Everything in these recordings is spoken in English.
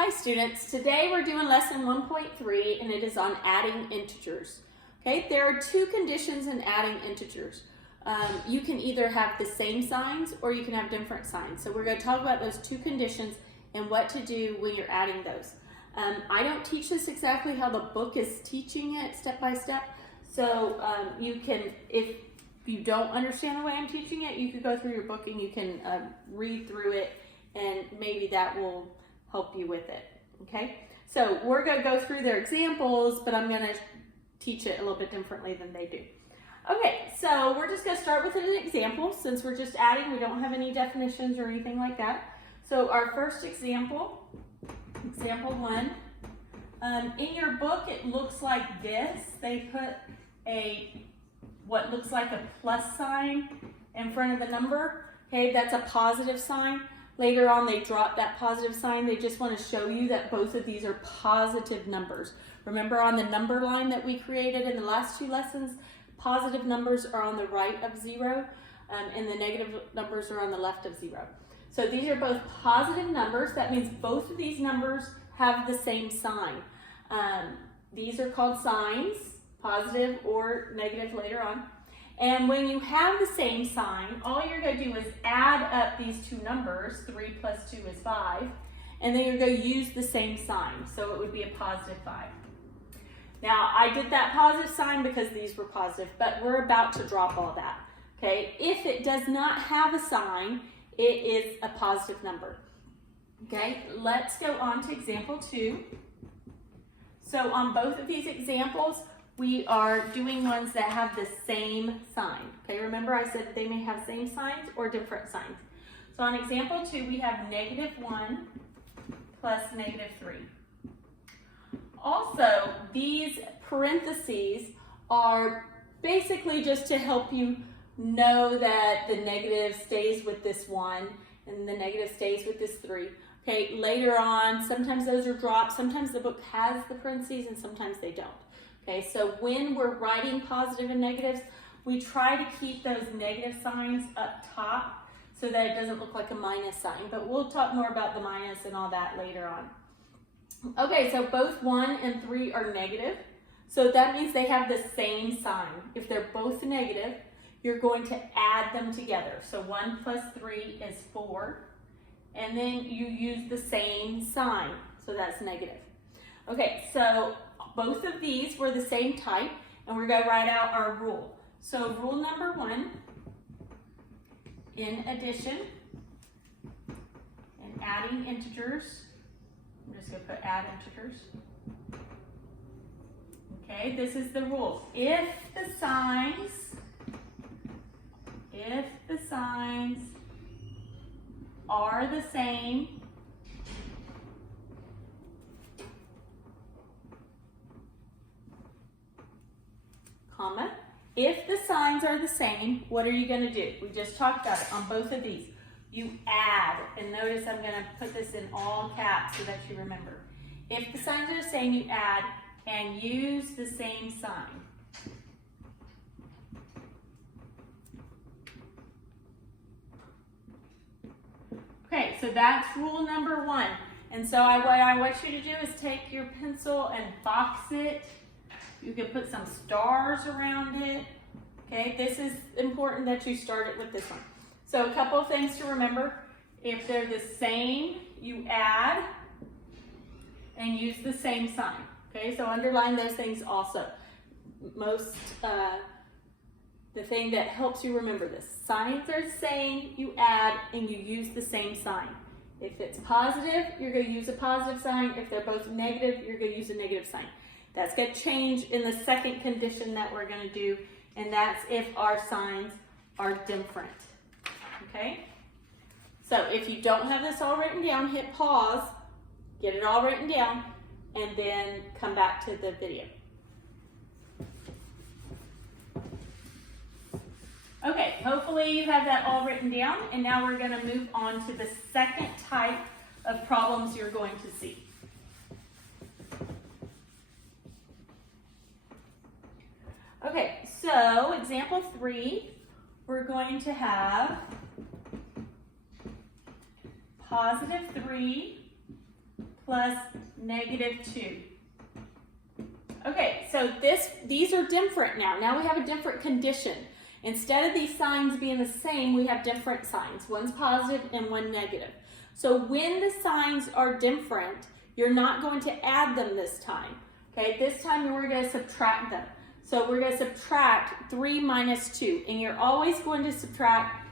Hi students, today we're doing lesson 1.3 and it is on adding integers. Okay, there are two conditions in adding integers. You can either have the same signs or you can have different signs. So we're going to talk about those two conditions and what to do when you're adding those. I don't teach this exactly how the book is teaching it step by step. So you can, if you don't understand the way I'm teaching it, you could go through your book and you can read through it and maybe that will help you with it, okay? So we're gonna go through their examples, but I'm gonna teach it a little bit differently than they do. Okay, so we're just gonna start with an example. Since we're just adding, we don't have any definitions or anything like that. So our first example, example 1, in your book it looks like this. They put what looks like a plus sign in front of the number. Okay, that's a positive sign. Later on, they drop that positive sign. They just want to show you that both of these are positive numbers. Remember on the number line that we created in the last two lessons, positive numbers are on the right of 0, and the negative numbers are on the left of 0. So these are both positive numbers. That means both of these numbers have the same sign. These are called signs, positive or negative later on. And when you have the same sign, all you're going to do is add up these two numbers. 3 plus 2 is 5. And then you're going to use the same sign. So it would be a positive 5. Now, I did that positive sign because these were positive, but we're about to drop all that. Okay, if it does not have a sign, it is a positive number. Okay, let's go on to example 2. So on both of these examples, we are doing ones that have the same sign. Okay, remember I said they may have same signs or different signs. So on example 2, we have -1 plus -3. Also, these parentheses are basically just to help you know that the negative stays with this 1 and the negative stays with this 3. Okay, later on, sometimes those are dropped. Sometimes the book has the parentheses and sometimes they don't. Okay, so when we're writing positive and negatives, we try to keep those negative signs up top so that it doesn't look like a minus sign, but we'll talk more about the minus and all that later on. Okay, so both 1 and 3 are negative, so that means they have the same sign. If they're both negative, you're going to add them together. So 1 plus 3 is 4, and then you use the same sign, so that's negative. Okay, so both of these were the same type, and we're going to write out our rule. So rule number 1, in addition and adding integers, I'm just going to put add integers. Okay, this is the rule. If the signs are the same, comma, if the signs are the same, what are you going to do? We just talked about it on both of these. You add, and notice I'm going to put this in all caps so that you remember. If the signs are the same, you add and use the same sign. Okay, so that's rule number 1. And so what I want you to do is take your pencil and box it. You can put some stars around it. Okay, this is important that you start it with this one. So a couple of things to remember. If they're the same, you add and use the same sign. Okay, so underline those things also. The thing that helps you remember this. Signs are the same, you add and you use the same sign. If it's positive, you're going to use a positive sign. If they're both negative, you're going to use a negative sign. That's going to change in the second condition that we're going to do, and that's if our signs are different. Okay? So if you don't have this all written down, hit pause, get it all written down, and then come back to the video. Okay, hopefully you have that all written down, and now we're going to move on to the second type of problems you're going to see. Okay, so example 3, we're going to have +3 plus -2. Okay, so these are different now. Now we have a different condition. Instead of these signs being the same, we have different signs. One's positive and one negative. So when the signs are different, you're not going to add them this time. Okay, this time we're going to subtract them. So we're going to subtract 3 minus 2. And you're always going to subtract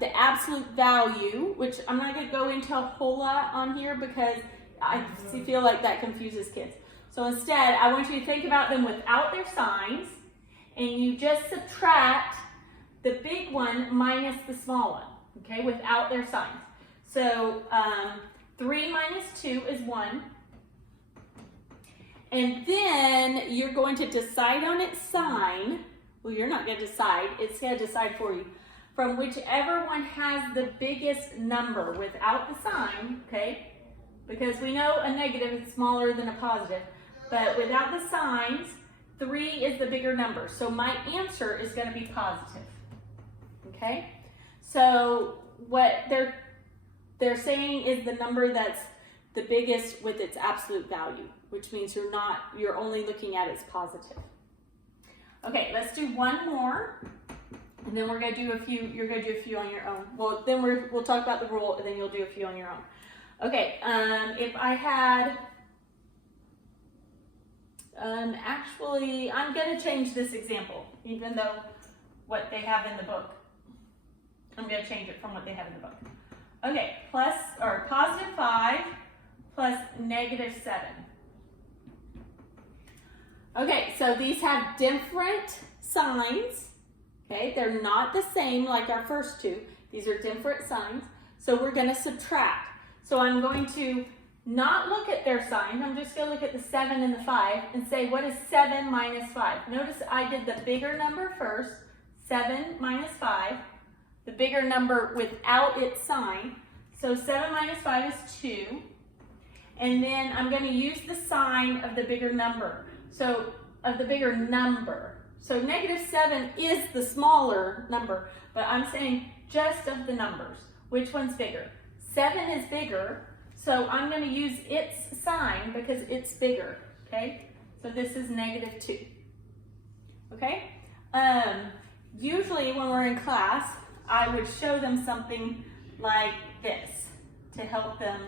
the absolute value, which I'm not going to go into a whole lot on here because I feel like that confuses kids. So instead, I want you to think about them without their signs, and you just subtract the big one minus the small one, okay, without their signs. So 3 minus 2 is 1. And then you're going to decide on its sign. Well, you're not going to decide. It's going to decide for you. From whichever one has the biggest number without the sign, okay? Because we know a negative is smaller than a positive. But without the signs, 3 is the bigger number. So my answer is going to be positive. Okay? So what they're saying is the number that's the biggest with its absolute value, which means you're only looking at its positive. Okay, let's do one more. And then we're going to do a few, you're going to do a few on your own. Well, then we'll talk about the rule, and then you'll do a few on your own. Okay, if I had, actually, I'm going to change this example, even though what they have in the book. I'm going to change it from what they have in the book. Okay, positive 5 plus -7. Okay, so these have different signs. Okay, they're not the same like our first two. These are different signs. So we're going to subtract. So I'm going to not look at their signs. I'm just going to look at the 7 and the 5 and say, what is 7 minus 5? Notice I did the bigger number first, 7 minus 5, the bigger number without its sign. So 7 minus 5 is 2. And then I'm going to use the sign of the bigger number. So -7 is the smaller number, but I'm saying just of the numbers. Which one's bigger? 7 is bigger, so I'm going to use its sign because it's bigger, okay? So this is -2, okay? Usually when we're in class, I would show them something like this to help them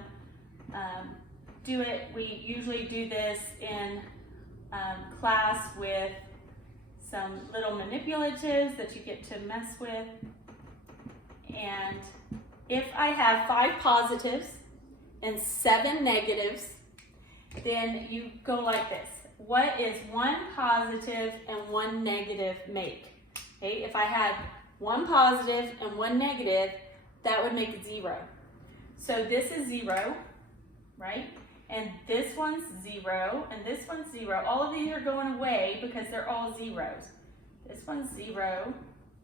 do it. We usually do this in class with some little manipulatives that you get to mess with. And if I have 5 positives and 7 negatives, then you go like this. What is 1 positive and 1 negative make? Okay, if I had 1 positive and 1 negative, that would make 0. So this is 0, right? And this one's 0, and this one's 0. All of these are going away because they're all zeros. This one's 0,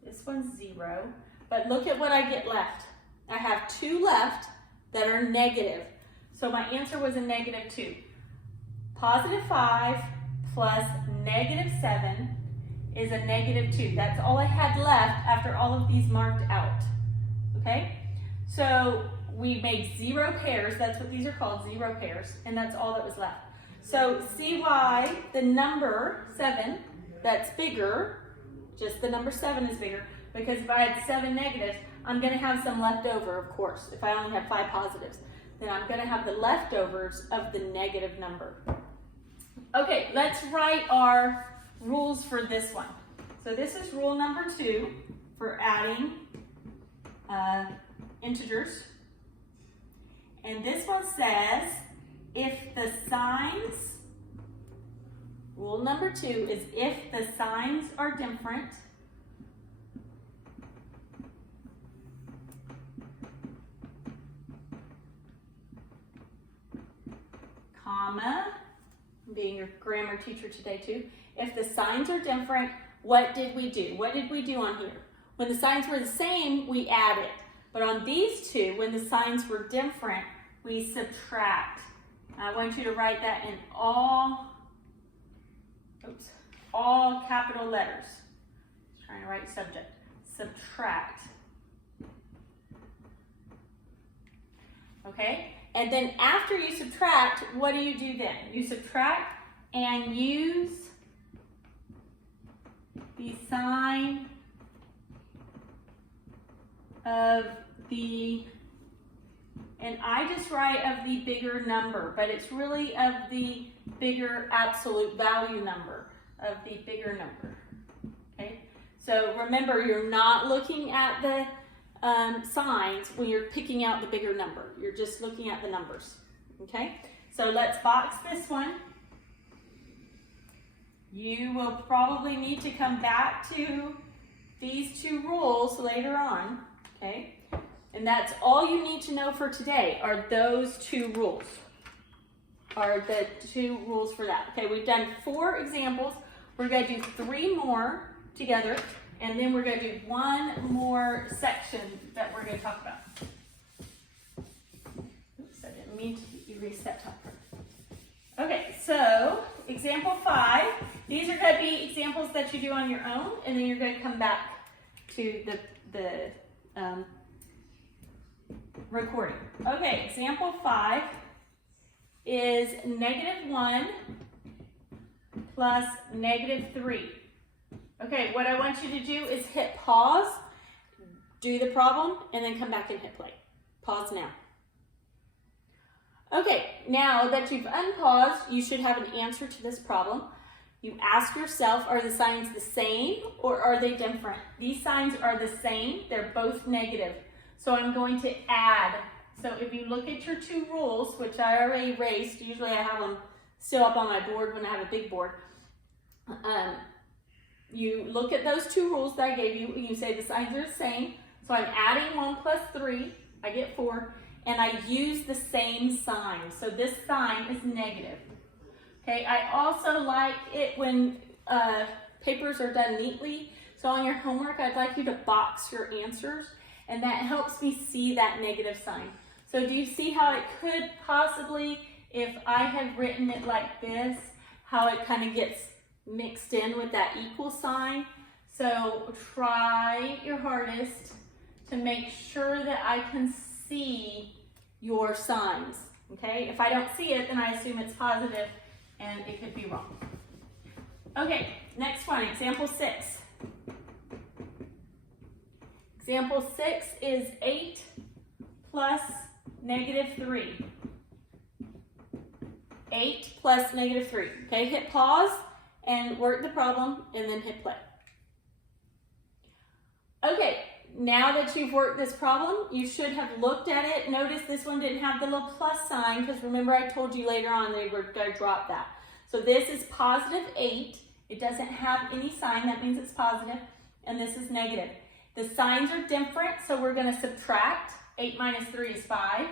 this one's 0. But look at what I get left. I have 2 left that are negative. So my answer was a -2. Positive 5 plus -7 is a -2. That's all I had left after all of these marked out. Okay? So we made 0 pairs. That's what these are called, 0 pairs. And that's all that was left. So see why the number 7, that's bigger, just the number 7 is bigger, because if I had 7 negatives, I'm going to have some left over, of course. If I only have 5 positives, then I'm going to have the leftovers of the negative number. Okay, let's write our rules for this one. So this is rule number 2 for adding integers. And this one says, if the signs, rule number 2 is if the signs are different, comma, being your grammar teacher today too, if the signs are different, what did we do? What did we do on here? When the signs were the same, we added. But on these two, when the signs were different, we subtract. I want you to write that in all capital letters. Just trying to write subject. Subtract. Okay? And then after you subtract, what do you do then? You subtract and use the sign of the, and I just write of the bigger number, but it's really of the bigger absolute value number, of the bigger number, okay? So remember, you're not looking at the signs when you're picking out the bigger number. You're just looking at the numbers, okay? So let's box this one. You will probably need to come back to these two rules later on, okay? And that's all you need to know for today are those two rules, are the two rules for that. Okay, we've done 4 examples. We're going to do 3 more together, and then we're going to do 1 more section that we're going to talk about. Oops, I didn't mean to erase that top part. Okay, so example 5. These are going to be examples that you do on your own, and then you're going to come back to the recording. Okay, example 5 is -1 plus -3. Okay, what I want you to do is hit pause, do the problem, and then come back and hit play. Pause now. Okay, now that you've unpaused, you should have an answer to this problem. You ask yourself, are the signs the same or are they different? These signs are the same, they're both negative. So I'm going to add. So if you look at your 2 rules, which I already erased, usually I have them still up on my board when I have a big board. You look at those 2 rules that I gave you, and you say the signs are the same. So I'm adding 1 plus 3, I get 4, and I use the same sign. So this sign is negative. Okay, I also like it when papers are done neatly. So on your homework, I'd like you to box your answers, and that helps me see that negative sign. So do you see how it could possibly, if I had written it like this, how it kind of gets mixed in with that equal sign? So try your hardest to make sure that I can see your signs, okay? If I don't see it, then I assume it's positive, and it could be wrong. Okay, next one, example 6. Example 6 is 8 plus -3. 8 plus -3. Okay, hit pause and work the problem and then hit play. Okay, now that you've worked this problem, you should have looked at it. Notice this one didn't have the little plus sign because remember I told you later on they were going to drop that. So this is +8. It doesn't have any sign, that means it's positive, and this is negative. The signs are different, so we're going to subtract. 8 minus 3 is 5.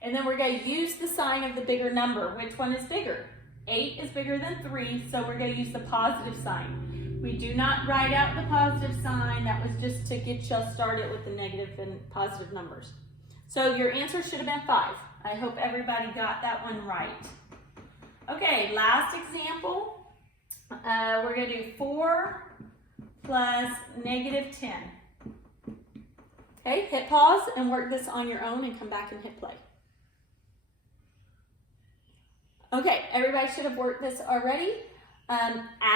And then we're going to use the sign of the bigger number. Which one is bigger? 8 is bigger than 3, so we're going to use the positive sign. We do not write out the positive sign. That was just to get you started with the negative and positive numbers. So your answer should have been 5. I hope everybody got that one right. Okay, last example. We're going to do 4 plus -10. Okay, hit pause and work this on your own and come back and hit play. Okay, everybody should have worked this already.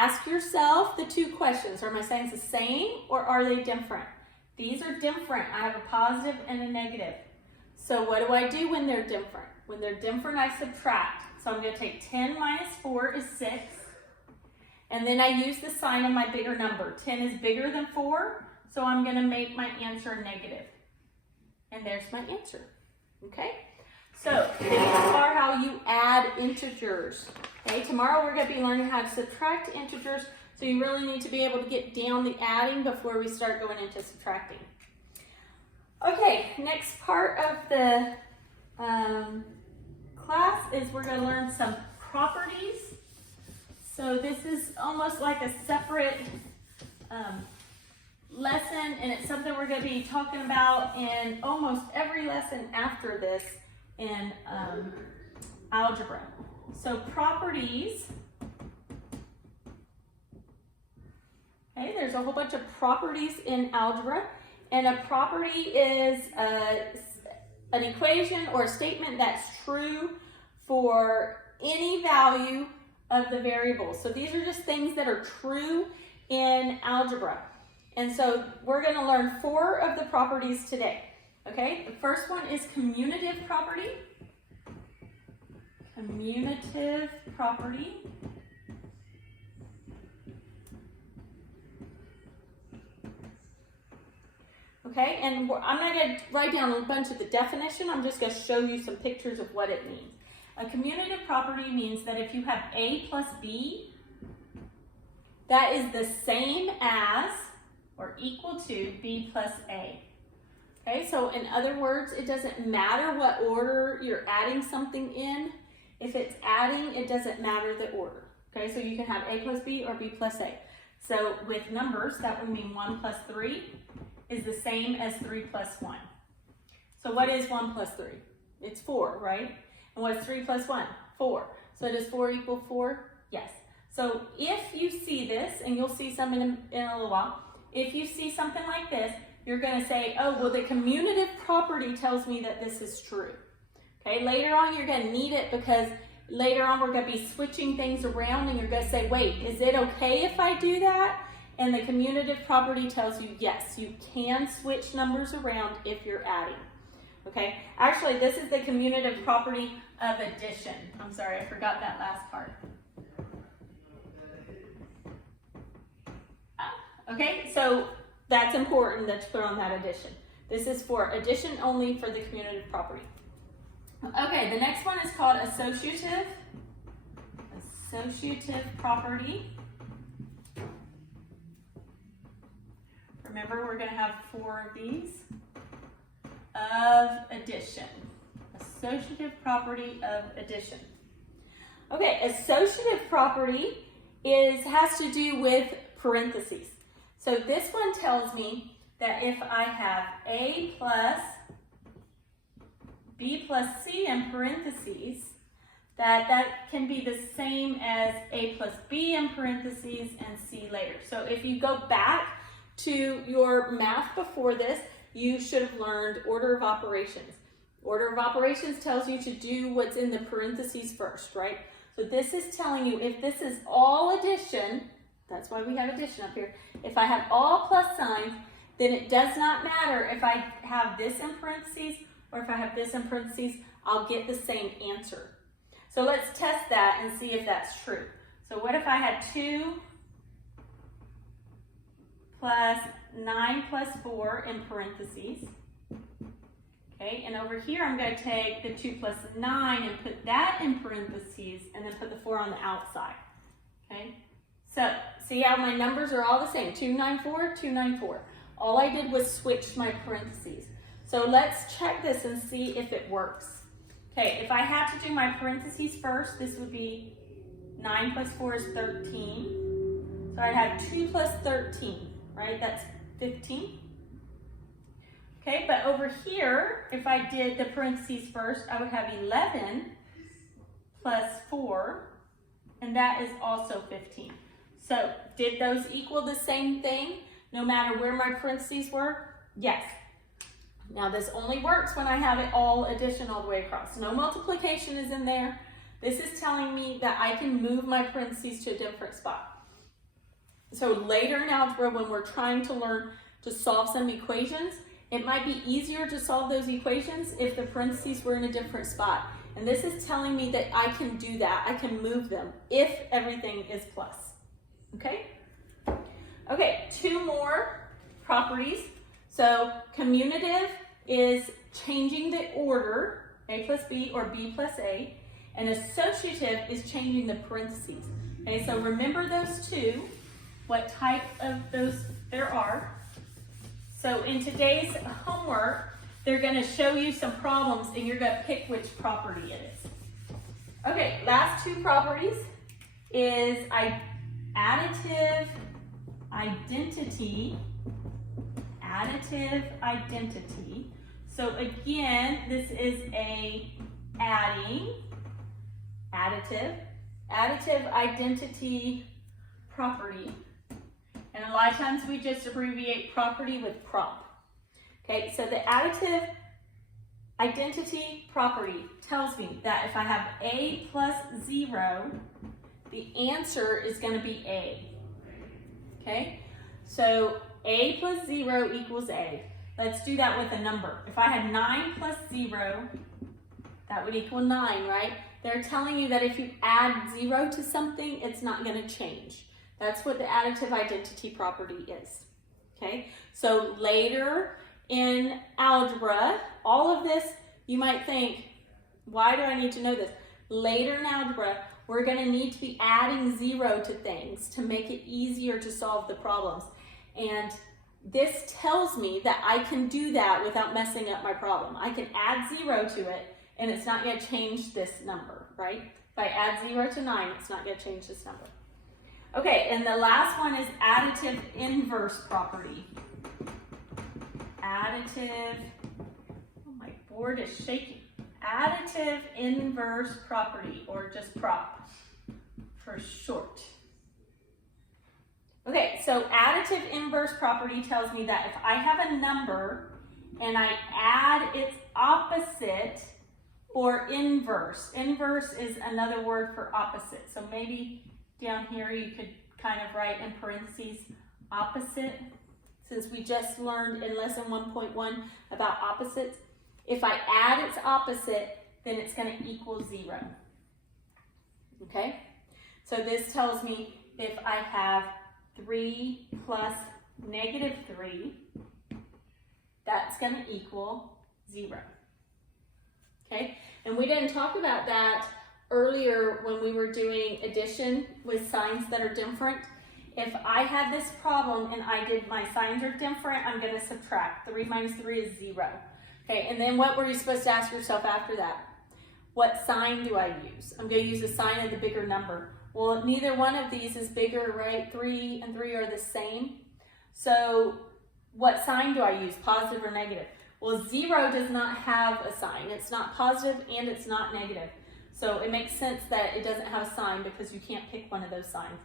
Ask yourself the 2 questions. Are my signs the same or are they different? These are different. I have a positive and a negative. So what do I do when they're different? When they're different, I subtract. So I'm going to take 10 minus 4 is 6. And then I use the sign of my bigger number. 10 is bigger than 4, so I'm going to make my answer negative. And there's my answer. Okay? So these are how you add integers. Okay, tomorrow we're going to be learning how to subtract integers, so you really need to be able to get down the adding before we start going into subtracting. Okay, next part of the class is we're going to learn some properties. So this is almost like a separate lesson, and it's something we're going to be talking about in almost every lesson after this in algebra. So properties, okay, there's a whole bunch of properties in algebra, and a property is an equation or a statement that's true for any value of the variable. So these are just things that are true in algebra. And so we're going to learn 4 of the properties today. Okay, the first one is commutative property. Commutative property. Okay, and I'm not going to write down a bunch of the definition. I'm just going to show you some pictures of what it means. A commutative property means that if you have A plus B, that is the same as or equal to B plus A. Okay, so in other words, it doesn't matter what order you're adding something in. If it's adding, it doesn't matter the order. Okay, so you can have A plus B or B plus A. So with numbers, that would mean 1 plus 3 is the same as 3 plus 1. So what is 1 plus 3? It's 4, right? And what's 3 plus 1? 4. So does 4 equal 4? Yes. So if you see this, and you'll see some in a little while, if you see something like this, you're going to say, oh, well, the commutative property tells me that this is true. Okay, later on you're going to need it because later on we're going to be switching things around and you're going to say, wait, is it okay if I do that? And the commutative property tells you, yes, you can switch numbers around if you're adding. Okay, actually this is the commutative property of addition. I'm sorry, I forgot that last part. Okay, so that's important that you put on that addition. This is for addition only for the commutative property. Okay, the next one is called associative. Associative property. Remember, we're going to have 4 of these. Of addition. Associative property of addition. Okay, associative property has to do with parentheses. So this one tells me that if I have A plus B plus C in parentheses, that can be the same as A plus B in parentheses and C later. So if you go back to your math before this, you should have learned order of operations. Order of operations tells you to do what's in the parentheses first, right? So this is telling you if this is all addition, that's why we have addition up here. If I have all plus signs, then it does not matter if I have this in parentheses or if I have this in parentheses, I'll get the same answer. So let's test that and see if that's true. So what if I had 2 plus 9 plus 4 in parentheses? Okay, and over here I'm going to take the 2 plus 9 and put that in parentheses and then put the 4 on the outside. Okay, so see how my numbers are all the same, 2, 9, 4, 2, 9, 4. All I did was switch my parentheses. So let's check this and see if it works. Okay, if I had to do my parentheses first, this would be 9 plus 4 is 13. So I'd have 2 plus 13, right? That's 15. Okay, but over here, if I did the parentheses first, I would have 11 plus 4, and that is also 15. So did those equal the same thing, no matter where my parentheses were? Yes. Now this only works when I have it all addition all the way across. No multiplication is in there. This is telling me that I can move my parentheses to a different spot. So later in algebra, when we're trying to learn to solve some equations, it might be easier to solve those equations if the parentheses were in a different spot. And this is telling me that I can do that. I can move them if everything is plus. Okay? Okay, 2 more properties. So commutative is changing the order, A plus B or B plus A. And associative is changing the parentheses. Okay, so remember those 2, what type of those there are. So in today's homework, they're going to show you some problems and you're going to pick which property it is. Okay, last 2 properties is additive identity. Additive identity. So again, this is a additive identity property. And a lot of times we just abbreviate property with prop. Okay, so the additive identity property tells me that if I have A plus 0, the answer is going to be A. Okay, so A plus 0 equals A. Let's do that with a number. If I had 9 plus 0, that would equal 9, right? They're telling you that if you add 0 to something, it's not going to change. That's what the additive identity property is. Okay, so later in algebra, all of this, you might think, why do I need to know this? Later in algebra, we're going to need to be adding 0 to things to make it easier to solve the problems. And this tells me that I can do that without messing up my problem. I can add 0 to it, and it's not going to change this number, right? If I add 0 to 9, it's not going to change this number. Okay, and the last one is additive inverse property. Additive, oh, my board is shaking. Additive inverse property, or just prop for short. Okay, so additive inverse property tells me that if I have a number and I add its opposite or inverse. Inverse is another word for opposite. So maybe down here you could kind of write in parentheses opposite, since we just learned in lesson 1.1 about opposites. If I add its opposite, then it's going to equal 0. Okay? So this tells me if I have 3 plus negative 3, that's going to equal 0. Okay? And we didn't talk about that earlier when we were doing addition with signs that are different. If I had this problem and I did my signs are different, I'm going to subtract. 3 minus 3 is 0. Okay, and then what were you supposed to ask yourself after that? What sign do I use? I'm going to use the sign of the bigger number. Well, neither one of these is bigger, right? 3 and 3 are the same. So what sign do I use, positive or negative? Well, 0 does not have a sign. It's not positive and it's not negative. So it makes sense that it doesn't have a sign because you can't pick one of those signs.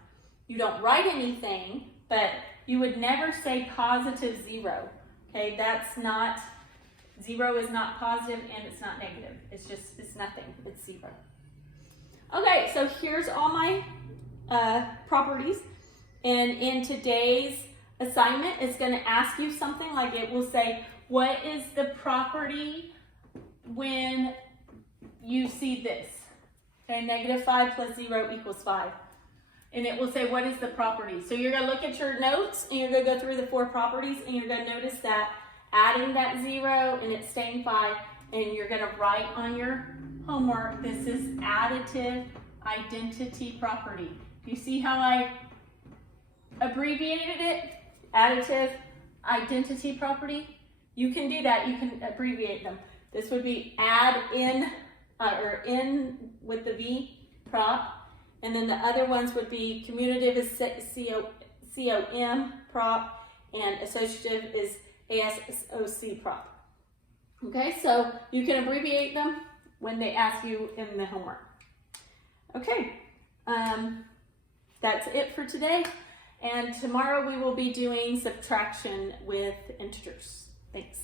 You don't write anything, but you would never say positive 0. Okay, that's not, 0 is not positive and it's not negative. It's just, it's nothing, it's 0. Okay, so here's all my properties. And in today's assignment, it's going to ask you something like, it will say, what is the property when you see this? Okay, negative 5 plus 0 equals 5. And it will say, what is the property? So you're going to look at your notes and you're going to go through the 4 properties and you're going to notice that adding that 0 and it's staying 5, and you're going to write on your homework, this is additive identity property. Do you see how I abbreviated it? Additive identity property. You can do that. You can abbreviate them. This would be add in, or in with the V, prop. And then the other ones would be commutative is COM, prop, and associative is ASOC, prop. Okay, so you can abbreviate them when they ask you in the homework. Okay, that's it for today. And tomorrow we will be doing subtraction with integers. Thanks.